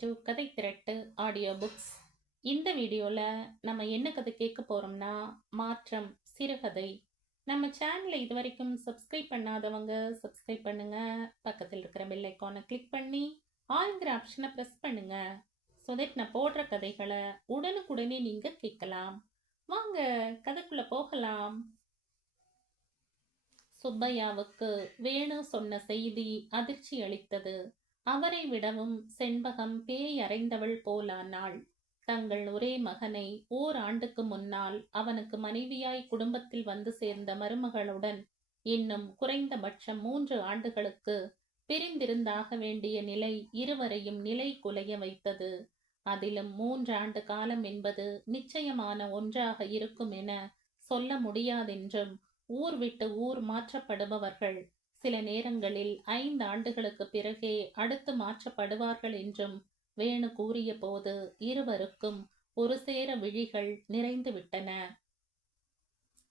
To கதை திரட்டு audio books. இந்த வீடியோவில் நம்ம என்ன கதை கேட்க போகிறோம்னா மாற்றம் சிறுகதை. நம்ம சேனலை இது வரைக்கும் சப்ஸ்கிரைப் பண்ணாதவங்க சப்ஸ்கிரைப் பண்ணுங்க. பக்கத்தில் இருக்கிற பெல் ஐக்கானை கிளிக் பண்ணி ஆல்ங்கிற ஆப்ஷனை ப்ரெஸ் பண்ணுங்க. ஸோ தட் நான் போடுற கதைகளை உடனுக்குடனே நீங்கள் கேட்கலாம். வாங்க கதைக்குள்ளே போகலாம். சுப்பையாவுக்கு வேணு சொன்ன செய்தி அதிர்ச்சி அளித்தது. அவரை விடவும் செண்பகம் பேய் அறைந்தவள் போலானாள். தங்கள் ஒரே மகனை ஓராண்டுக்கு முன்னால் அவனுக்கு மனைவியாய் குடும்பத்தில் வந்து சேர்ந்த மருமகளுடன் இன்னும் குறைந்தபட்சம் 3 ஆண்டுகளுக்கு பிரிந்திருந்தாக வேண்டிய நிலை இருவரையும் நிலை குலைய வைத்தது. அதிலும் 3 ஆண்டு காலம் என்பது நிச்சயமான ஒன்றாக இருக்கும் என சொல்ல முடியாதென்றும், ஊர் விட்டு ஊர் மாற்றப்படுபவர்கள் சில நேரங்களில் 5 ஆண்டுகளுக்கு பிறகே அடுத்து மாற்றப்படுவார்கள் என்றும் வேணு கூறிய போது இருவருக்கும் ஒரு சேர விழிகள் நிறைந்து விட்டன.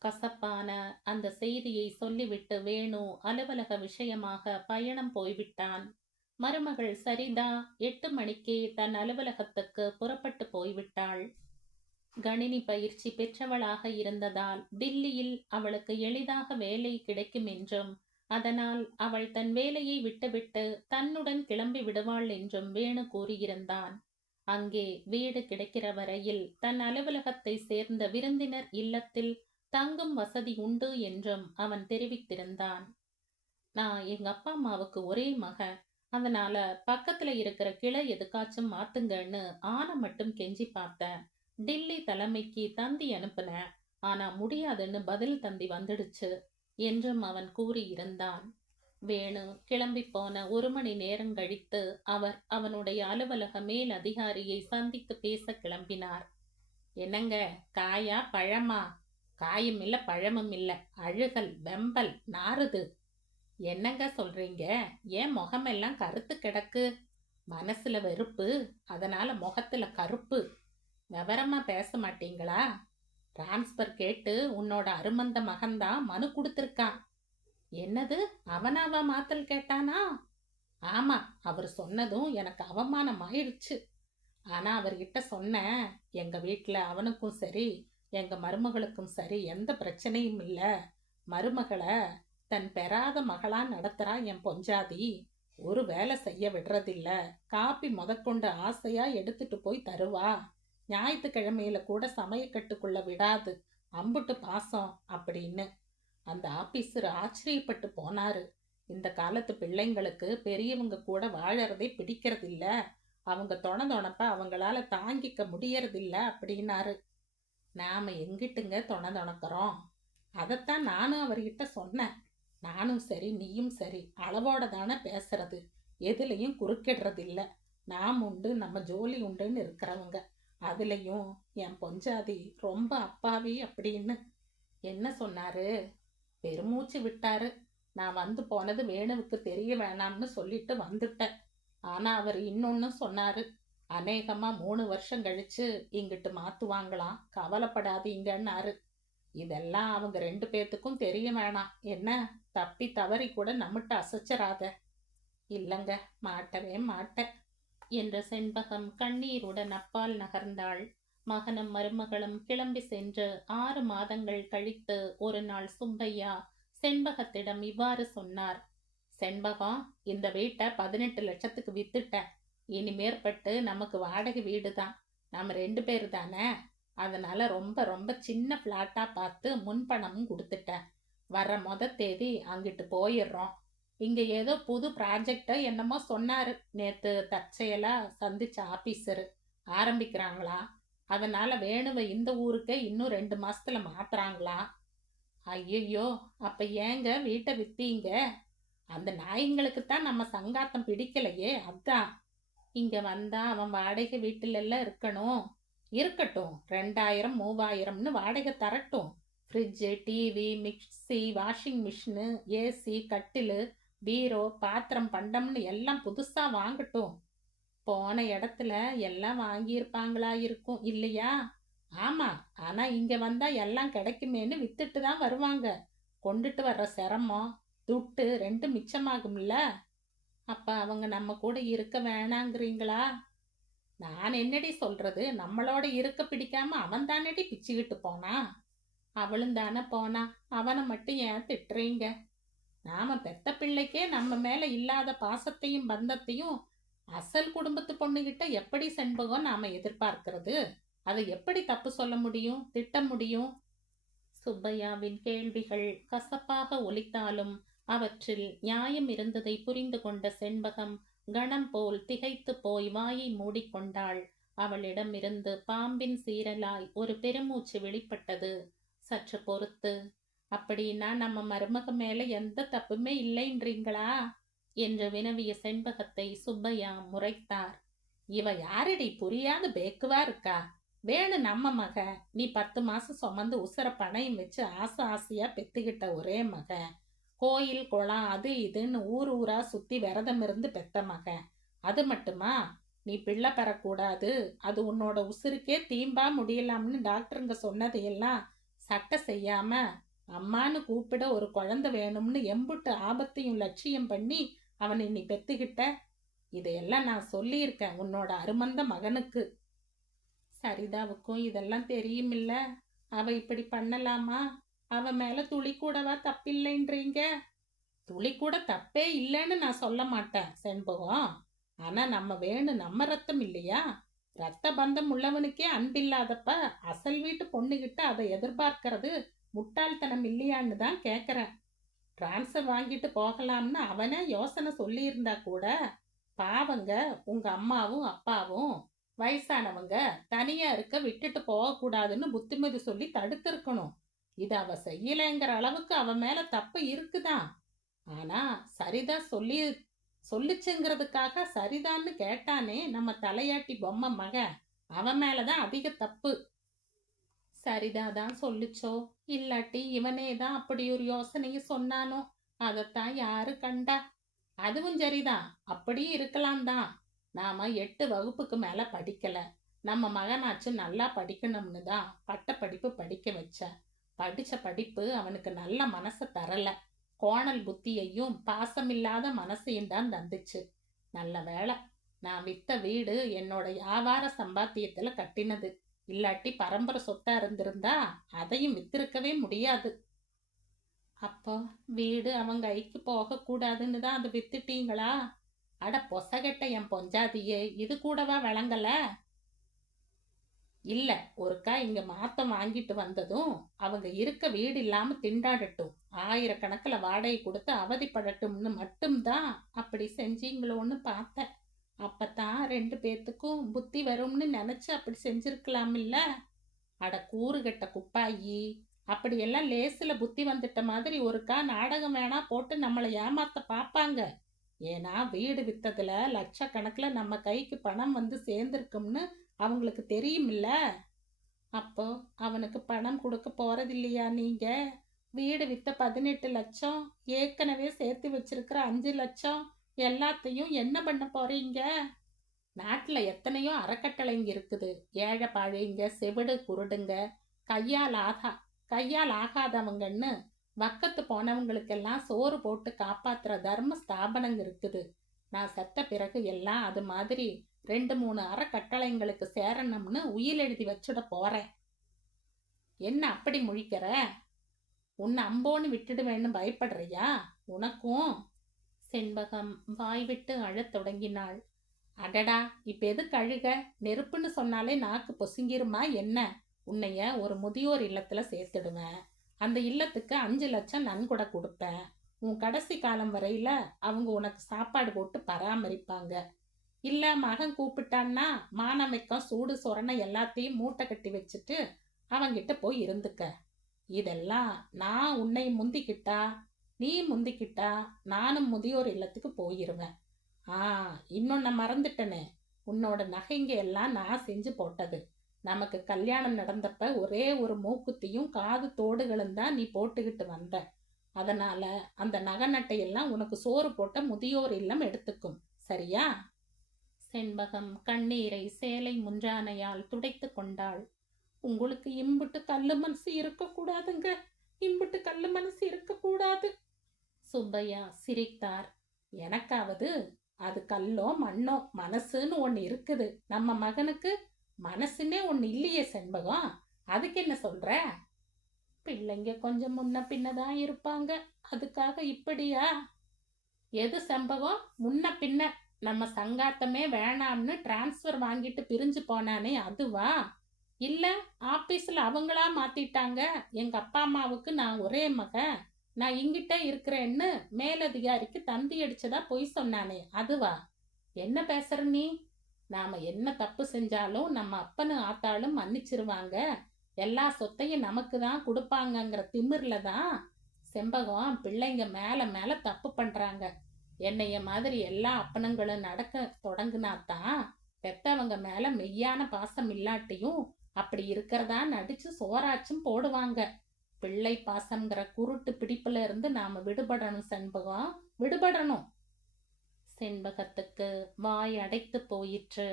கசப்பான அந்த செய்தியை சொல்லிவிட்டு வேணு அலுவலக விஷயமாக பயணம் போய்விட்டான். மருமகள் சரிதா 8 மணிக்கே தன் அலுவலகத்துக்கு புறப்பட்டு போய்விட்டாள். கணினி பயிற்சி பெற்றவளாக இருந்ததால் டில்லியில் அவளுக்கு எளிதாக வேலை கிடைக்கும் என்றும், அதனால் அவள் தன் வேலையை விட்டுவிட்டு தன்னுடன் கிளம்பி விடுவாள் என்றும் வேணு கூறியிருந்தான். அங்கே வீடு கிடைக்கிற வரையில் தன் அலுவலகத்தை சேர்ந்த விருந்தினர் இல்லத்தில் தங்கும் வசதி உண்டு என்றும் அவன் தெரிவித்திருந்தான். நான் எங்க அப்பா அம்மாவுக்கு ஒரே மக, அதனால பக்கத்துல இருக்கிற கிளை எதுக்காச்சும் மாத்துங்கன்னு ஆன மட்டும் கெஞ்சி பார்த்தேன். டில்லி தலைமைக்கு தந்தி அனுப்புன, ஆனா முடியாதுன்னு பதில் தந்தி வந்துடுச்சு என்றும் அவன் கூறியிருந்தான். வேணு கிளம்பி போன 1 மணி நேரம் கழித்து அவர் அவனுடைய அலுவலக மேல் அதிகாரியை சந்தித்து பேச கிளம்பினார். என்னங்க, காயா பழமா? காயும் இல்ல பழமும் இல்ல, அழுகல் வெம்பல் நாறுது. என்னங்க சொல்றீங்க? ஏன் முகமெல்லாம் கருத்து கிடக்கு? மனசுல வெறுப்பு, அதனால முகத்துல கருப்பு. விவரமா பேச மாட்டீங்களா? டிரான்ஸ்பர் கேட்டு உன்னோட அருமந்த மகன்தான் மனு கொடுத்திருக்கான். என்னது, அவனாவா மாத்தல் கேட்டானா? ஆமா, அவர் சொன்னதும் எனக்கு அவமானம் ஆயிடுச்சு. ஆனா அவர்கிட்ட சொன்ன, எங்க வீட்டுல அவனுக்கும் சரி எங்க மருமகளுக்கும் சரி எந்த பிரச்சனையும் இல்ல. மருமகளை தன் பெறாத மகளா நடத்துறா என் பொஞ்சாதி. ஒரு வேலை செய்ய விடுறதில்ல. காப்பி முதற்கொண்டு ஆசையா எடுத்துட்டு போய் தருவா. ஞாயிற்றுக்கிழமையில கூட சமயக்கட்டுக்குள்ள விடாது. அம்புட்டு பாசம் அப்படின்னு அந்த ஆபீசர் ஆச்சரியப்பட்டு போனாரு. இந்த காலத்து பிள்ளைங்களுக்கு பெரியவங்க கூட வாழறதே பிடிக்கிறதில்ல. அவங்க தொணப்ப அவங்களால தாங்கிக்க முடியறதில்ல அப்படின்னாரு. நாம எங்கிட்டுங்க தொணக்கிறோம்? அதைத்தான் நானும் அவர்கிட்ட சொன்னேன். நானும் சரி நீயும் சரி அளவோட தானே பேசுறது, எதுலையும் குறுக்கிடுறதில்ல. நாம் உண்டு நம்ம ஜோலி உண்டுன்னு இருக்கிறவங்க. அதுலயும் என் பொஞ்சாதி ரொம்ப அப்பாவி அப்படின்னு. என்ன சொன்னாரு? பெருமூச்சு விட்டாரு. நான் வந்து போனது வேணுவுக்கு தெரிய வேணாம்னு சொல்லிட்டு வந்துட்டேன். ஆனா அவர் இன்னொன்னு சொன்னாரு. அநேகமா 3 வருஷம் கழிச்சு இங்கிட்டு மாத்துவாங்களாம், கவலைப்படாதீங்கன்னாரு. இதெல்லாம் அவங்க 2 பேத்துக்கும் தெரிய வேணாம் என்ன? தப்பி தவறி கூட நம்மகிட்ட அசைச்சராத. இல்லைங்க, மாட்டவே மாட்டேன் என்ற செண்பகம் கண்ணீருடன் அப்பால் நகர்ந்தாள். மகனும் மருமகளும் கிளம்பி சென்று 6 மாதங்கள் கழித்து ஒரு நாள் சுப்பையா செண்பகத்திடம் இவ்வாறு சொன்னார். செண்பகம், இந்த வீட்டை 18 லட்சத்துக்கு வித்துட்டேன். இனி மேற்பட்டு நமக்கு வாடகை வீடு தான். நம்ம 2 பேர் தானே, அதனால ரொம்ப ரொம்ப சின்ன பிளாட்டா பார்த்து முன்பணமும் கொடுத்துட்டேன். வர தேதி அங்கிட்டு போயிடுறோம். இங்க ஏதோ புது ப்ராஜெக்ட என்னமோ சொன்னாரு நேத்து. தற்செயலா சந்திச்ச ஆபீசரு ஆரம்பிக்கிறாங்களா, அதனால வேணுவை இந்த ஊருக்கு இன்னும் 2 மாசத்துல மாத்துறாங்களா. ஐயோ, அப்ப ஏங்க வீட்டை வித்தீங்க? அந்த நாய்ங்களுக்கு தான் நம்ம சங்காத்தம் பிடிக்கலையே, அதான். இங்க வந்தா அவன் வாடகை வீட்டுல எல்லாம் இருக்கணும். இருக்கட்டும், 2000 3000ன்னு வாடகை தரட்டும். Fridge, TV, mixie, washing machine, AC, கட்டிலு, பீரோ, பாத்திரம் பண்டம்னு எல்லாம் புதுசா வாங்கட்டும். போன இடத்துல எல்லாம் வாங்கியிருப்பாங்களா இருக்கும் இல்லையா? ஆமா, ஆனா இங்க வந்தா எல்லாம் கிடைக்குமேன்னு வித்துட்டு தான் வருவாங்க. கொண்டுட்டு வர்ற சிரமம் துட்டு 2 மிச்சமாகும்ல. அப்ப அவங்க நம்ம கூட இருக்க வேணாங்கிறீங்களா? நான் என்னடி சொல்றது, நம்மளோட இருக்க பிடிக்காம அவன் தானடி பிச்சுக்கிட்டு போனா. அவளும் தானே போனா. அவனை மட்டும் ஏன் திட்டுறீங்க? நாம பெத்த பிள்ளைக்கே நம்ம மேல இல்லாத பாசத்தையும் பந்தத்தையும் அசல் குடும்பத்து பொண்ணுகிட்ட எப்படி செண்பகம் நாம எதிர்பார்க்கிறது? அதை எப்படி தப்பு சொல்ல முடியும், திட்ட முடியும்? சுப்பையாவின் கேள்விகள் கசப்பாக ஒலித்தாலும் அவற்றில் நியாயம் இருந்ததை புரிந்து கொண்ட செண்பகம் கணம் போல் திகைத்து போய் வாயை மூடிக்கொண்டாள். அவளிடமிருந்து பாம்பின் சீரலாய் ஒரு பெருமூச்சு வெளிப்பட்டது. சற்று பொறுத்து, அப்படின்னா நம்ம மருமக மேல எந்த தப்புமே இல்லைன்றீங்களா என்று வினவிய செண்பகத்தை சுப்பையா முறைத்தார். இவ யாரடி புரியாத பேக்குவா இருக்கா? வேணு நம்ம மக, நீ 10 மாசம் சுமந்து உசுர பணையும் வச்சு ஆசை ஆசையா பெத்துக்கிட்ட ஒரே மக, கோயில் குளம் அது இதுன்னு ஊர் ஊரா சுத்தி விரதம் இருந்து பெத்த மக. அது மட்டுமா, நீ பிள்ளை பெறக்கூடாது, அது உன்னோட உசுருக்கே தீம்பா முடியலாம்னு டாக்டருங்க சொன்னதையெல்லாம் சட்டை செய்யாம அம்மான்னு கூப்பிட ஒரு குழந்தை வேணும்னு எம்புட்டு ஆபத்தையும் லட்சியம் பண்ணி அவனை நீ பெத்துக்கிட்ட. இதையெல்லாம் நான் சொல்லியிருக்கேன் உன்னோட அருமந்த மகனுக்கு. சரிதாவுக்கும் இதெல்லாம் தெரியுமில்ல. அவ இப்படி பண்ணலாமா? அவ மேல துளி கூடவா தப்பில்லைன்றீங்க? துளி கூட தப்பே இல்லைன்னு நான் சொல்ல மாட்டேன் செண்பகம். ஆனா நம்ம வேணு நம்ம ரத்தம் இல்லையா? ரத்த பந்தம் உள்ளவனுக்கே அன்பில்லாதப்ப அசல் வீட்டு பொண்ணுகிட்ட அதை எதிர்பார்க்கறது முட்டாள்தனம் இல்லையான்னு தான் கேக்குறேன். டிரான்ஸ்ஃபர் வாங்கிட்டு போகலாம்னு அவனே யோசனை சொல்லியிருந்தா கூட, பாவங்க உங்க அம்மாவும் அப்பாவும் வயசானவங்க தனியா இருக்க விட்டுட்டு போகக்கூடாதுன்னு புத்திமதி சொல்லி தடுத்திருக்கணும். இது அவ செய்யலைங்கிற அளவுக்கு அவ மேல தப்பு இருக்குதான். ஆனா சரிதா சொல்லிச்சுங்கிறதுக்காக சரிதான்னு கேட்டானே நம்ம தலையாட்டி பொம்மை மக, அவன் மேலதான் அதிக தப்பு. சரிதாதான் சொல்லிச்சோ, இல்லாட்டி இவனே தான் அப்படி ஒரு யோசனையை சொன்னானோ? அதைத்தான் யாரு கண்டா? அதுவும் சரிதான், அப்படியும் இருக்கலாம் தான். நாம 8 வகுப்புக்கு மேல படிக்கல. நம்ம மகனாச்சு நல்லா படிக்கணும்னு தான் பட்ட படிப்பு படிக்க வச்ச. படிச்ச படிப்பு அவனுக்கு நல்ல மனசை தரல. கோணல் புத்தியையும் பாசமில்லாத மனசையும் தான் தந்துச்சு. நல்ல வேலை, நான் வித்த வீடு என்னோட வியாபார சம்பாத்தியத்துல கட்டினது. இல்லாட்டி பரம்பரை சொத்தா இருந்திருந்தா அதையும் வித்திருக்கவே முடியாது. அப்போ வீடு அவங்க கைக்கு போக கூடாதுன்னு தான் அதை வித்துட்டீங்களா? அட பொசகட்ட என் பொஞ்சாதியே, இது கூடவா விளங்கல? இல்ல, ஒருக்கா இங்க மாத்தம் வாங்கிட்டு வந்ததும் அவங்க இருக்க வீடு இல்லாம திண்டாடட்டும், 1000 வாடகை கொடுத்து அவதிப்படட்டும்னு மட்டும்தான் அப்படி செஞ்சீங்களோன்னு பார்த்தேன். அப்பதான் 2 பேத்துக்கும் புத்தி வரும்னு நினைச்சு அப்படி செஞ்சிருக்கலாம் இல்ல? அட கூறுகட்ட குப்பாயி, அப்படியெல்லாம் லேசுல புத்தி வந்துட்ட மாதிரி ஒருக்கா நாடகம் வேணா போட்டு நம்மளை ஏமாத்த பாப்பாங்க. ஏன்னா வீடு வித்ததுல லட்சக்கணக்கில் நம்ம கைக்கு பணம் வந்து சேர்ந்துருக்கும்னு அவங்களுக்கு தெரியுமில்ல. அப்போ அவனுக்கு பணம் கொடுக்க போறதில்லையா நீங்க? வீடு வித்த 18 லட்சம், ஏற்கனவே சேர்த்து வச்சிருக்கிற 5 லட்சம் எல்லாத்தையும் என்ன பண்ண போறீங்க? நாட்டுல எத்தனையோ அறக்கட்டளைங்க இருக்குது. ஏழை பாழைங்க, செவிடு குருடுங்க, கையால் ஆகாதவங்கன்னு வக்கத்து போனவங்களுக்கெல்லாம் சோறு போட்டு காப்பாத்துற தர்ம ஸ்தாபனங்க இருக்குது. நான் செத்த பிறகு எல்லாம் அது மாதிரி 2-3 அறக்கட்டளைங்களுக்கு சேரணும்னு உயில் எழுதி வச்சுட போறேன். என்ன அப்படி முழிக்கிற? உன்னை அம்போன்னு விட்டுடுவேன்னு பயப்படுறியா? உனக்கும்? செண்பகம் வாய் விட்டு அழத் தொடங்கினாள். அடடா, இப்ப எதுக்கு அழுக? நெருப்புன்னு சொன்னாலே நாக்கு பொசுங்கிருமா என்ன? உன்னைய ஒரு முதியோர் இல்லத்துல சேர்த்துடுவேன். அந்த இல்லத்துக்கு 5 லட்சம் நன்கொடை கொடுப்பேன். உன் கடைசி காலம் வரையில அவங்க உனக்கு சாப்பாடு போட்டு பராமரிப்பாங்க. இல்ல மகன் கூப்பிட்டான்னா மானமைக்கம் சூடு சொரணை எல்லாத்தையும் மூட்டை கட்டி வச்சுட்டு அவங்கிட்ட போய் இருந்துக்க. இதெல்லாம் நான் உன்னை முந்திக்கிட்டா, நீ முந்திக்கிட்டா நானும் முதியோர் இல்லத்துக்கு போயிருவேன். இன்னொன்னு மறந்துட்டனே, உன்னோட நகைங்க எல்லாம் நான் செஞ்சு போட்டது. நமக்கு கல்யாணம் நடந்தப்ப ஒரே ஒரு மூக்குத்தியும் காது தோடுகளும் தான் நீ போட்டுக்கிட்டு வந்த. அதனால அந்த நகை நட்டையெல்லாம் உனக்கு சோறு போட்ட முதியோர் இல்லம் எடுத்துக்கும், சரியா? செண்பகம் கண்ணீரை சேலை முன்றானையால் துடைத்து கொண்டாள். உங்களுக்கு இம்புட்டு கல்லு மனசு இருக்கக்கூடாதுங்க, இம்புட்டு கல்லு மனசு இருக்கக்கூடாது. சுப்பையா சிரித்தார். எனக்காவது அது கல்லோ மண்ணோ, மனசுன்னு ஒண்ணு இருக்குது. நம்ம மகனுக்கு மனசுன்னே ஒண்ணு இல்லையே செண்பகம். அதுக்கு என்ன சொல்ற? பிள்ளைங்க கொஞ்சம் முன்ன பின்னதான் இருப்பாங்க. அதுக்காக இப்படியா? எது செண்பகம் முன்ன பின்ன? நம்ம சங்காத்தமே வேணாம்னு டிரான்ஸ்ஃபர் வாங்கிட்டு பிரிஞ்சு போனானே அதுவா? இல்ல ஆபீஸ்ல அவங்களா மாத்திட்டாங்க. எங்க அப்பா அம்மாவுக்கு நான் ஒரே மகன், நான் இங்கிட்ட இருக்கிறேன்னு மேலதிகாரிக்கு தந்தி அடிச்சதா பொய் சொன்னானே அதுவா? என்ன பேசுற நீ? நாம என்ன தப்பு செஞ்சாலும் நம்ம அப்பனும் ஆத்தாளும் மன்னிச்சிருவாங்க, எல்லா சொத்தையும் நமக்கு தான் கொடுப்பாங்கங்கிற திமிர்ல தான் செண்பகம் பிள்ளைங்க மேல மேல தப்பு பண்றாங்க. என்னைய மாதிரி எல்லா அப்பனுங்களும் நடக்க தொடங்குனாதான் பெத்தவங்க மேல மெய்யான பாசம் இல்லாட்டியும் அப்படி இருக்கிறதா நடிச்சு சோறாச்சும் போடுவாங்க. பிள்ளை பாசம்ங்கிற குருட்டு பிடிப்புல இருந்து நாம விடுபடணும் செண்பகம், விடுபடணும். செண்பகத்துக்கு வாய் அடைத்து போயிற்று.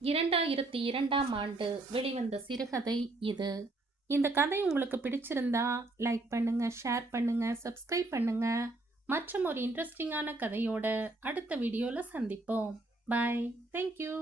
2002ஆம் ஆண்டு வெளிவந்த சிறுகதை இது. இந்த கதை உங்களுக்கு பிடிச்சிருந்தா லைக் பண்ணுங்க, ஷேர் பண்ணுங்க, சப்ஸ்கிரைப் பண்ணுங்க. மற்றும் ஒரு இன்ட்ரெஸ்டிங்கான கதையோட அடுத்த வீடியோல சந்திப்போம். பாய். தேங்க்யூ.